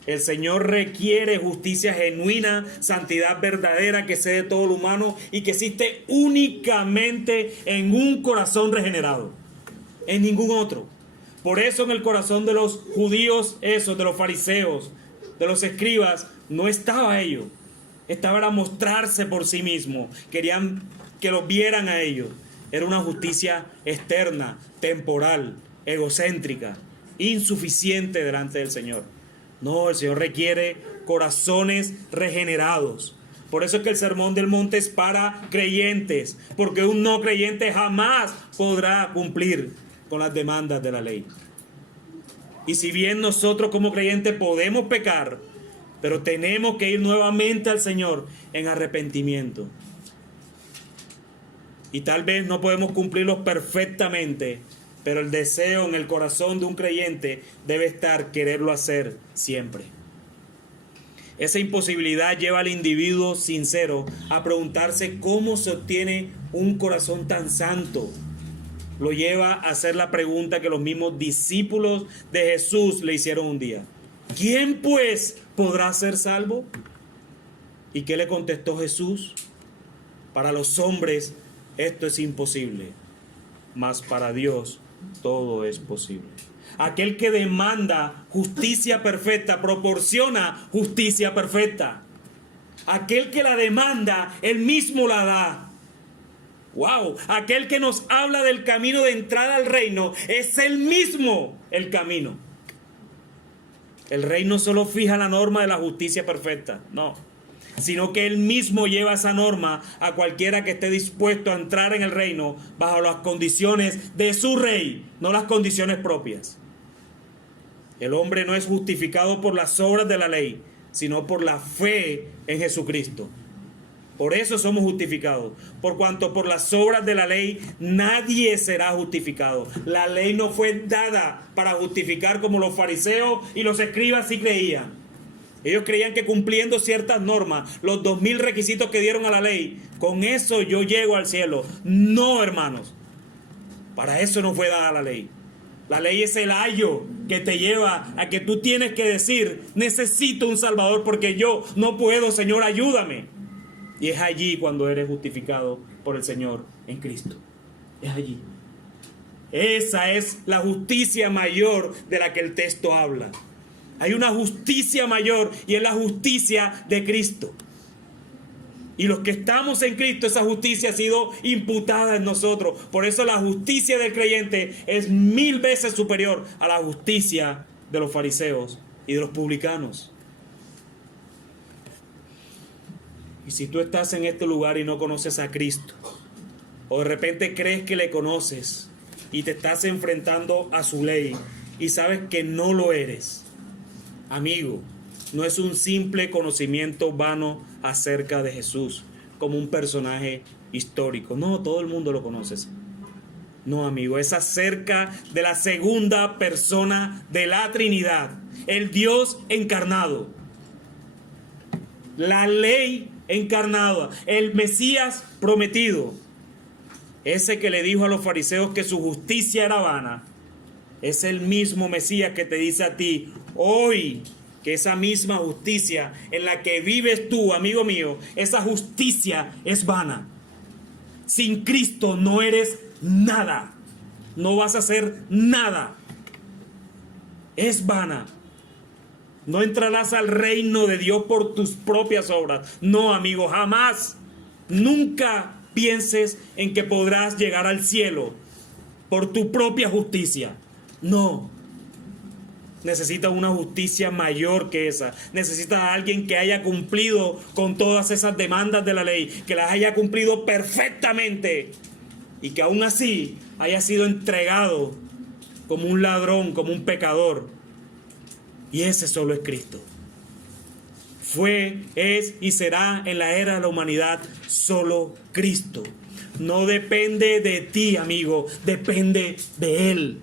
El Señor requiere justicia genuina, santidad verdadera que excede todo lo humano y que existe únicamente en un corazón regenerado, en ningún otro. Por eso en el corazón de los judíos, de los fariseos, de los escribas, no estaba ello. Estaba a mostrarse por sí mismo. Querían que los vieran a ellos. Era una justicia externa, temporal, egocéntrica, insuficiente delante del Señor. No, el Señor requiere corazones regenerados. Por eso es que el Sermón del Monte es para creyentes, porque un no creyente jamás podrá cumplir con las demandas de la ley. Y si bien nosotros como creyentes podemos pecar, pero tenemos que ir nuevamente al Señor en arrepentimiento. Y tal vez no podemos cumplirlos perfectamente, pero el deseo en el corazón de un creyente debe estar quererlo hacer siempre. Esa imposibilidad lleva al individuo sincero a preguntarse cómo se obtiene un corazón tan santo. Lo lleva a hacer la pregunta que los mismos discípulos de Jesús le hicieron un día. ¿Quién pues podrá ser salvo? ¿Y qué le contestó Jesús? Para los hombres esto es imposible, mas para Dios todo es posible. Aquel que demanda justicia perfecta proporciona justicia perfecta. Aquel que la demanda, él mismo la da. ¡Wow! Aquel que nos habla del camino de entrada al reino es él mismo el camino. El rey no solo fija la norma de la justicia perfecta, no, sino que él mismo lleva esa norma a cualquiera que esté dispuesto a entrar en el reino bajo las condiciones de su rey, no las condiciones propias. El hombre no es justificado por las obras de la ley, sino por la fe en Jesucristo. Por eso somos justificados, por cuanto por las obras de la ley nadie será justificado. La ley no fue dada para justificar como los fariseos y los escribas sí creían. Ellos creían que cumpliendo ciertas normas, los 2000 requisitos que dieron a la ley, con eso yo llego al cielo. No, hermanos, para eso no fue dada la ley. La ley es el ayo que te lleva a que tú tienes que decir, necesito un Salvador porque yo no puedo, Señor, ayúdame. Y es allí cuando eres justificado por el Señor en Cristo. Es allí. Esa es la justicia mayor de la que el texto habla. Hay una justicia mayor y es la justicia de Cristo. Y los que estamos en Cristo, esa justicia ha sido imputada en nosotros. Por eso la justicia del creyente es 1000 veces superior a la justicia de los fariseos y de los publicanos. Y si tú estás en este lugar y no conoces a Cristo, o de repente crees que le conoces y te estás enfrentando a su ley y sabes que no lo eres, amigo, no es un simple conocimiento vano acerca de Jesús como un personaje histórico. No, todo el mundo lo conoce. No, amigo, es acerca de la segunda persona de la Trinidad, el Dios encarnado, la ley encarnada, el Mesías prometido. Ese que le dijo a los fariseos que su justicia era vana, es el mismo Mesías que te dice a ti hoy que esa misma justicia en la que vives tú, amigo mío, esa justicia es vana. Sin Cristo no eres nada. No vas a hacer nada. Es vana. No entrarás al reino de Dios por tus propias obras. No, amigo, jamás. Nunca pienses en que podrás llegar al cielo por tu propia justicia. No. Necesitas una justicia mayor que esa. Necesitas a alguien que haya cumplido con todas esas demandas de la ley, que las haya cumplido perfectamente y que aún así haya sido entregado como un ladrón, como un pecador. Y ese solo es Cristo. Fue, es y será en la era de la humanidad solo Cristo. No depende de ti, amigo, depende de Él.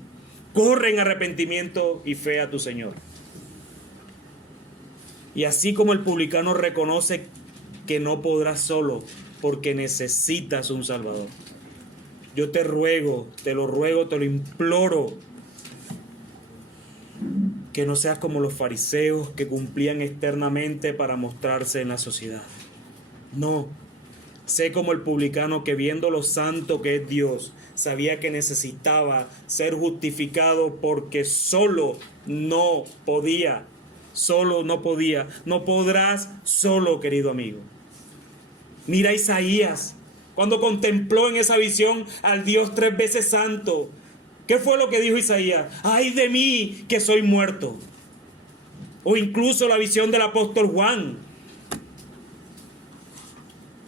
Corre en arrepentimiento y fe a tu Señor. Y así como el publicano reconoce que no podrás solo porque necesitas un Salvador, yo te ruego, te lo imploro, que no seas como los fariseos que cumplían externamente para mostrarse en la sociedad. No, sé como el publicano que viendo lo santo que es Dios, sabía que necesitaba ser justificado porque solo no podía. No podrás solo, querido amigo. Mira a Isaías, cuando contempló en esa visión al Dios 3 veces santo. ¿Qué fue lo que dijo Isaías? ¡Ay de mí que soy muerto! O incluso la visión del apóstol Juan,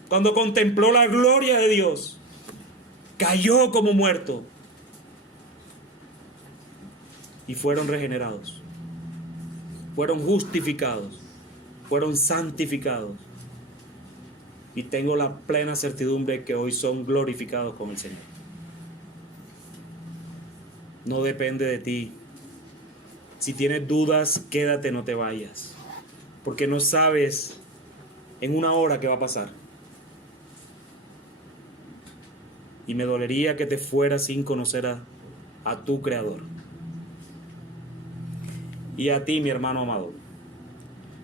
cuando contempló la gloria de Dios, cayó como muerto. Y fueron regenerados, fueron justificados, fueron santificados. Y tengo la plena certidumbre que hoy son glorificados con el Señor. No depende de ti. Si tienes dudas, quédate, no te vayas. Porque no sabes en una hora qué va a pasar. Y me dolería que te fueras sin conocer a tu Creador. Y a ti, mi hermano amado.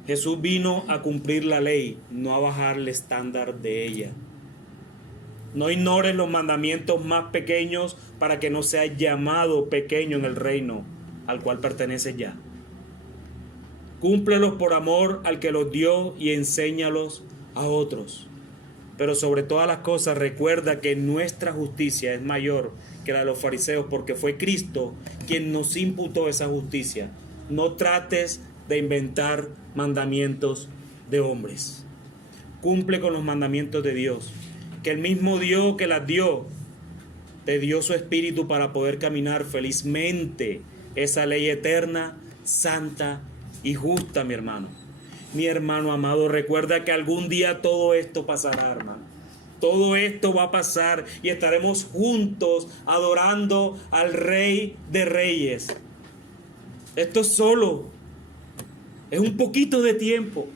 Jesús vino a cumplir la ley, no a bajar el estándar de ella. No ignores los mandamientos más pequeños para que no seas llamado pequeño en el reino al cual perteneces ya. Cúmplelos por amor al que los dio y enséñalos a otros. Pero sobre todas las cosas recuerda que nuestra justicia es mayor que la de los fariseos porque fue Cristo quien nos imputó esa justicia. No trates de inventar mandamientos de hombres. Cumple con los mandamientos de Dios. Que el mismo Dios que las dio, te dio su espíritu para poder caminar felizmente esa ley eterna, santa y justa, mi hermano. Mi hermano amado, recuerda que algún día todo esto pasará, hermano. Todo esto va a pasar y estaremos juntos adorando al Rey de Reyes. Esto solo es un poquito de tiempo.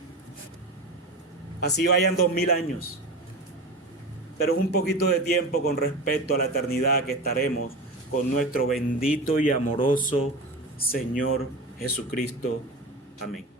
Así vayan 2000 años. Pero es un poquito de tiempo con respecto a la eternidad que estaremos con nuestro bendito y amoroso Señor Jesucristo. Amén.